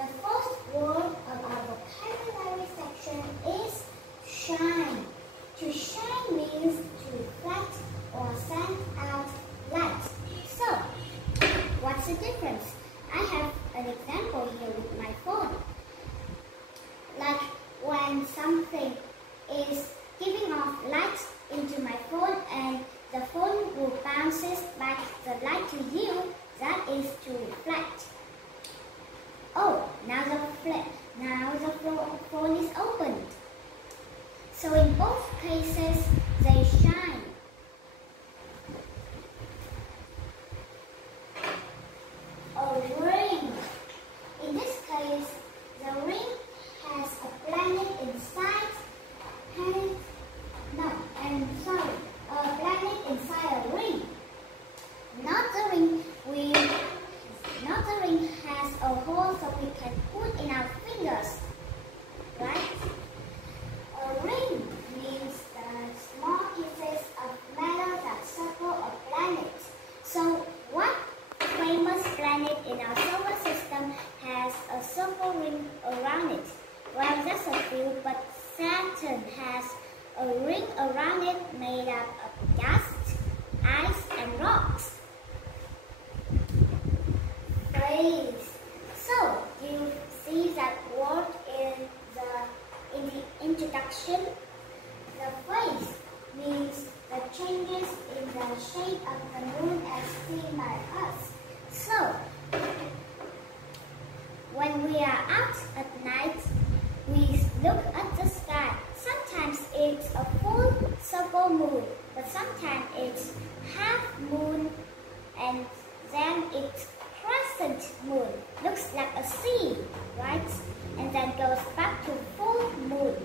The first word of our vocabulary section is shine. To shine means to reflect or send out light. So, what's the difference? I have an example here with my phone. Like when something is giving off light into my phone and the phone will bounces back the light to you, that is to reflect. Oh, now the phone is opened. So in both cases, they shine. A ring. In this case, the ring has a planet inside. A planet inside a ring. Not the ring has a hole so we can put in our fingers, right? A ring means the small pieces of metal that circle a planet. So what famous planet in our solar system has a circle ring around it? Well, that's a few, but Saturn has a ring around it made up of dust, ice, and rocks. Phrase. So, you see that word in the introduction? The phrase means the changes in the shape of the moon as seen by us. So, when we are out at night, we look at the sky. Sometimes it's a full circle moon, but sometimes it's half moon and then it's crescent moon. Looks like a sea, right? And then goes back to full moon.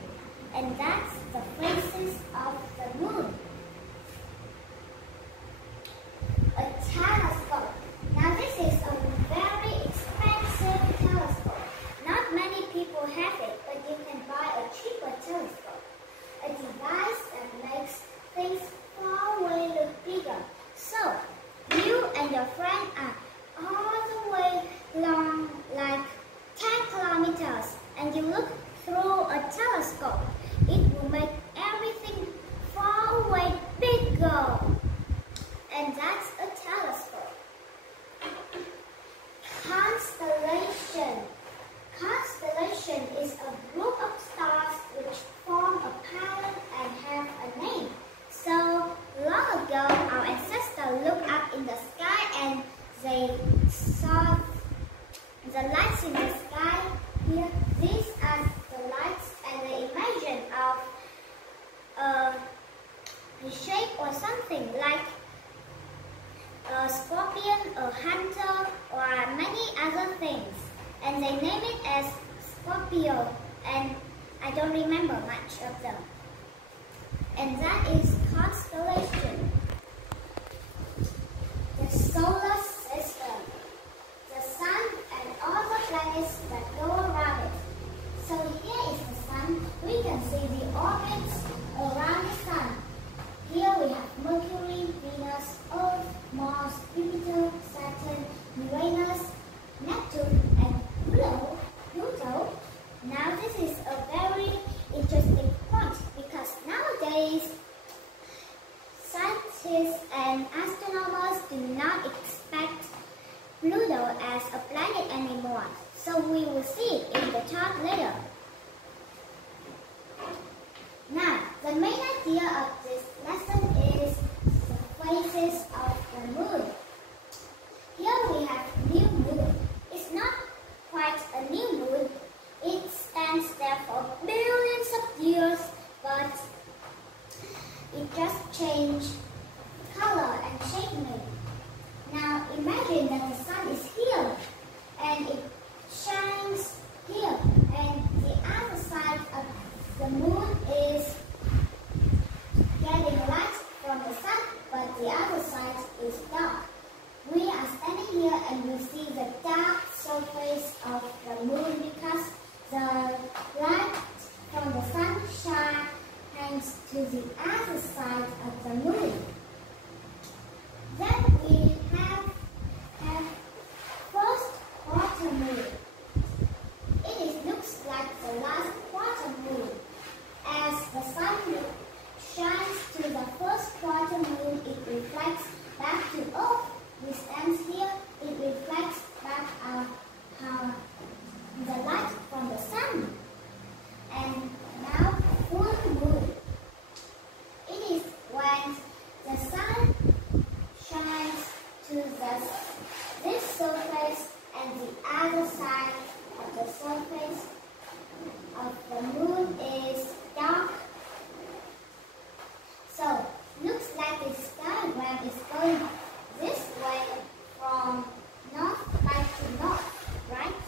And that's the phases of the moon. A telescope. Now this is a very expensive telescope. Not many people have it, but you can buy a cheaper telescope. A device that makes things far away look bigger. So, you and your friend are all the way long, like 10 kilometers, and you look through a telescope. It will make everything far away bigger. And that's a telescope. Constellation. Constellation is a group of stars which form a pattern and have a name. So long ago, our ancestors looked up in the sky and they saw the lights in the sky. Here, these are the lights, and they imagine of a shape or something like a scorpion, a hunter, or many other things. And they name it as Scorpio, and I don't remember much of them. And that is constellation. The solar system. The sun and all the planets that go around it. So here is the sun. We can see the orbits around the sun. Here we have Mercury, Venus, Earth, Mars, Jupiter, Saturn, Uranus, Neptune, and Pluto. Now this is a very interesting point because nowadays scientists and astronomers do not expect Pluto as a planet anymore. So we will see it in the talk later. Now, the main idea of this lesson is the phases of the moon. Here we have new moon. It's not quite a new moon. It stands there for billions of years, but it just changed color and shape maybe. Now imagine that the sun is here and it shines here, and the other side of the moon is getting light from the sun, but the other side is dark. We are standing here and we see the dark surface of the moon because the light from the sun shines to the other side of the moon. Then we have first quarter moon. surface of the moon is dark. So, looks like this diagram is going this way from north back to north, right?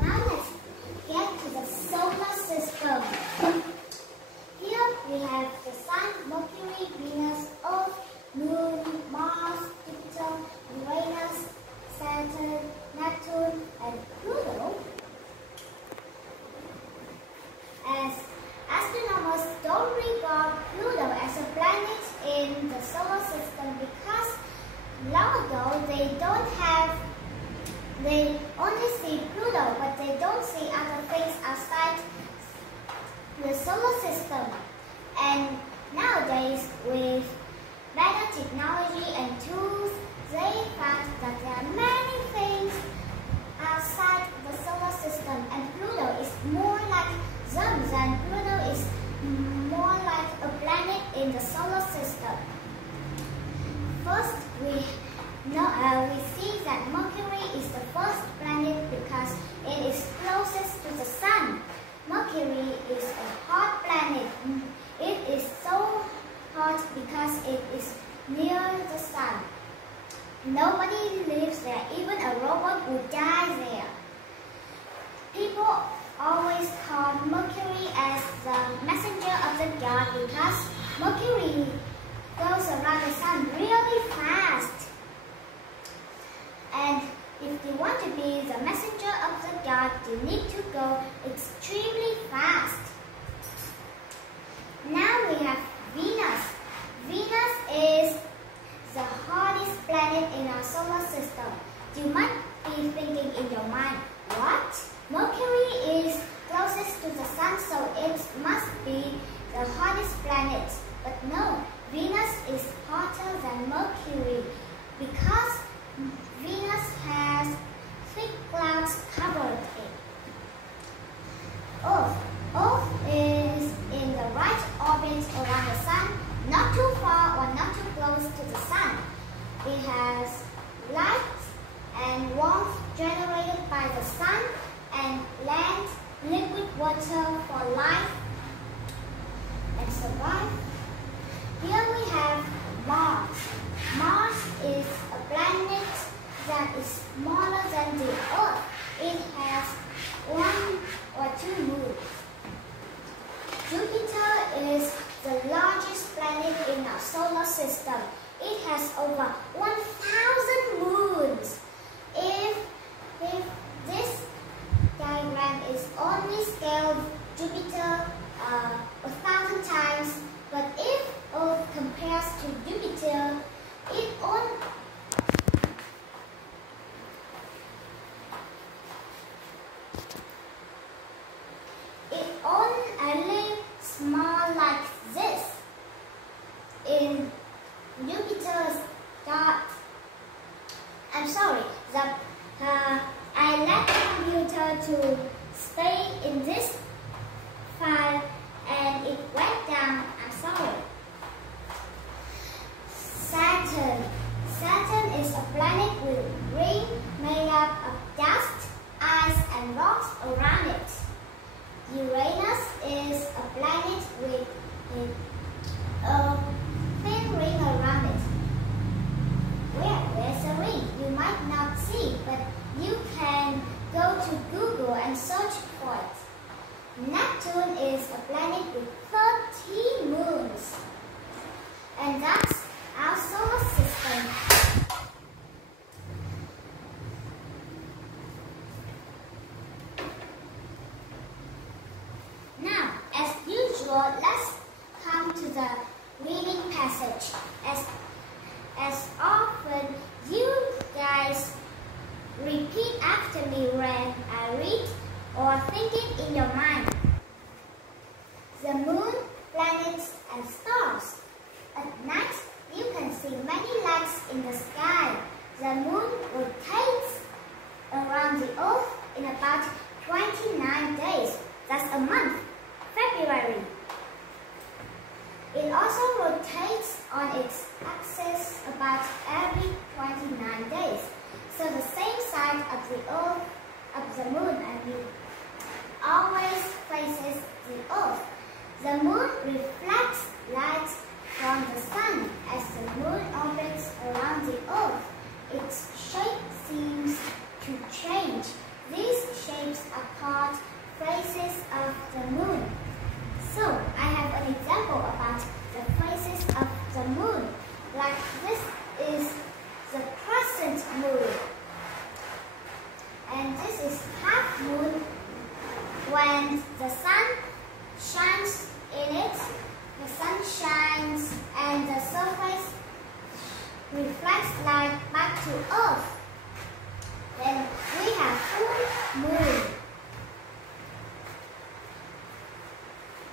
Now let's get to the solar system. Here we have the Sun, Mercury, Venus, Earth, Moon, Mars, Jupiter, Uranus, Saturn, Neptune, and Pluto. As astronomers don't regard Pluto as a planet in the solar system because long ago they only see Pluto, but they don't see other things outside the solar system. And nowadays, with better technology and tools, they found that there are many things outside the solar system, and Pluto is more like them than Pluto is more like a planet in the solar system. First, we see that Mercury is the first planet because it is closest to the Sun. Mercury is a hot planet. It is so hot because it is near the Sun. Nobody lives there, even a robot would die there. People always call Mercury as the messenger of the god because Mercury goes around the Sun really fast. And if you want to be the messenger of the god, you need to go extremely fast. Now we have Venus. Venus is the hottest planet in our solar system. You might be thinking in your mind, what? Mercury is closest to the Sun, so it must be the hottest planet. But no, Venus is hotter than Mercury because Venus has thick clouds covered it. Earth is in the right orbit around the Sun, not too far or not too close to the Sun. It has light and warmth generated by the Sun and land, liquid water for life and survive. Here we have Mars. Mars is a planet that is smaller than the Earth. It has 1 or 2 moons. Jupiter is the largest planet in our solar system. It has over 1,000 moons. If this diagram is only scaled Jupiter 1,000 times, but if Earth compares to Jupiter, it only small like this. In Jupiter's dot, I'm sorry, I let the computer to stay in this file and it went down. I'm sorry. Saturn is a planet with ring made up of dust, ice and rocks around it. Uranus is a planet with a thin ring around it. Where's the ring? You might not see, but you can go to Google and search for it. Neptune is a planet with 13 moons. And that's our solar system. Now, as usual, let's come to the reading passage. As often you guys repeat after me when I read or think it in your mind. The moon, planets and stars. At night, you can see many lights in the sky. The moon rotates around the earth in about 29 days. That's a month, February. It also rotates on its axis about every 29 days. So the same side of the moon, always faces the earth. The moon reflects light from the sun as the moon orbits around the earth. Its shape seems to change. These shapes are called phases of the moon. So, I have an example about the phases of the moon. Like this is the crescent moon. And this is half moon. When the sun shines in it, the sun shines and the surface reflects light back to earth. Then we have full moon.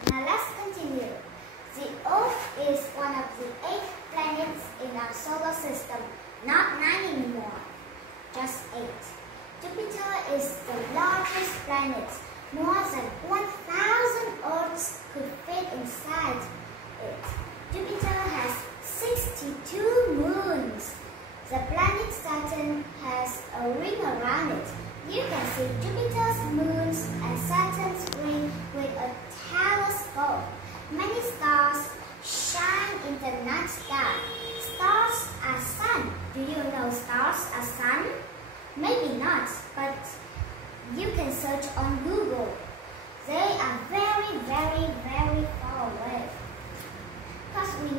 Now let's continue. The Earth is one of the 8 planets in our solar system. Not 9 anymore, just 8. Jupiter is the largest planet. More than 1,000 Earths could fit inside it. Jupiter has 62 moons. The planet Saturn has a ring around it. You can see Jupiter's moons and Saturn's ring with a telescope. Many stars shine in the night sky. Stars are sun. Do you know stars are sun? Maybe not, but you can search on Google. They are very, very, very far away. Because we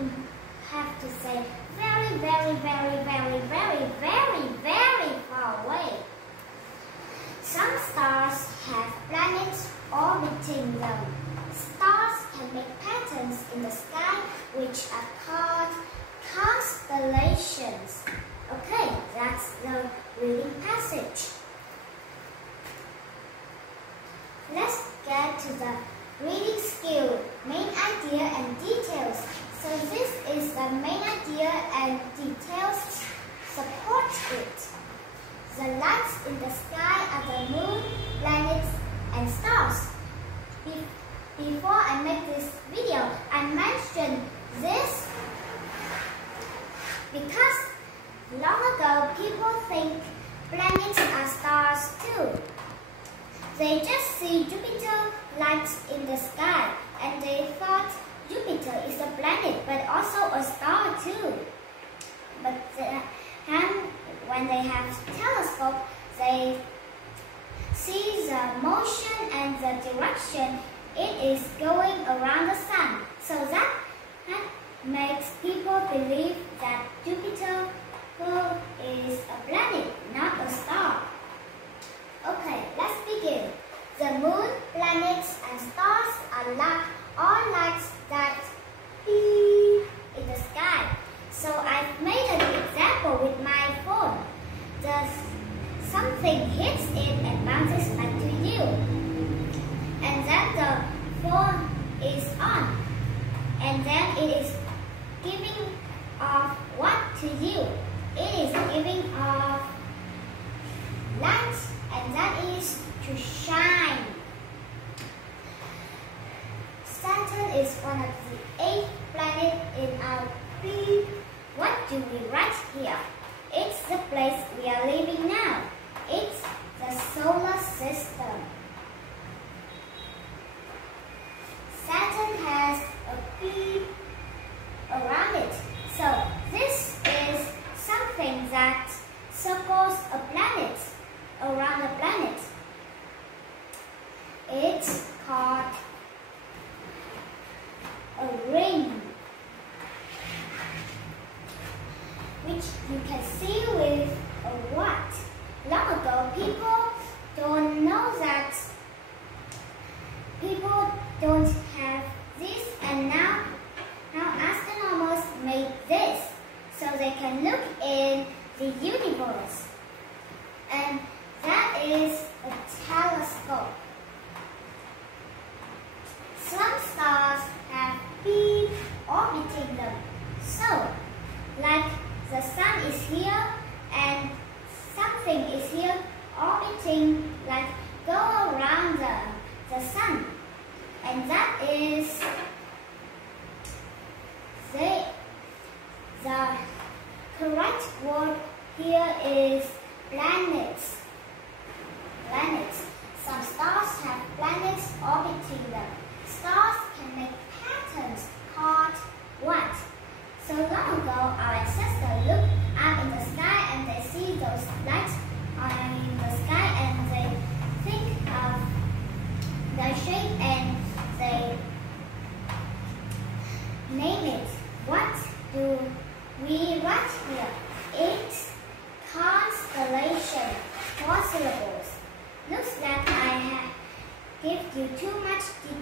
have to say very, very, very, very, very, very, very far away. Some stars have planets orbiting them. Stars can make patterns in the sky which are called constellations. Okay, that's the reading passage. Let's get to the reading skill, main idea and details. So this is the main idea and details support it. The lights in the sky are the moon, planets and stars. Before I make this video, I mentioned this because long ago people think planets are stars too. They just see Jupiter lights in the sky and they thought Jupiter is a planet but also a star too. But when they have telescope, they see the motion and the direction it is going around the sun. So that makes people believe that Jupiter is a planet, not a star. Okay, let's begin. The moon, planets and stars are all lights that beam in the sky. So I've made an example with my phone. Something hits it and bounces back to you. And then the phone is on. And then it is giving off what to you? It is giving off light, and that is to shine. Saturn is one of the 8 planets in our beam. What do we write here? It's the place we are living now. It's the solar system. Saturn has a beam around it. So this is something that circles a planet around a planet. It's called a ring, which you can see with a what? Long ago, people don't know that. People don't have this, and now astronomers made this so they can look in the universe. And that is a telescope. Some stars have beams orbiting them. So, like the sun is here and something is here orbiting, like go around the sun. And that is the correct word here is planets. what here? It's constellation, 4 syllables. Looks like I have given you too much detail.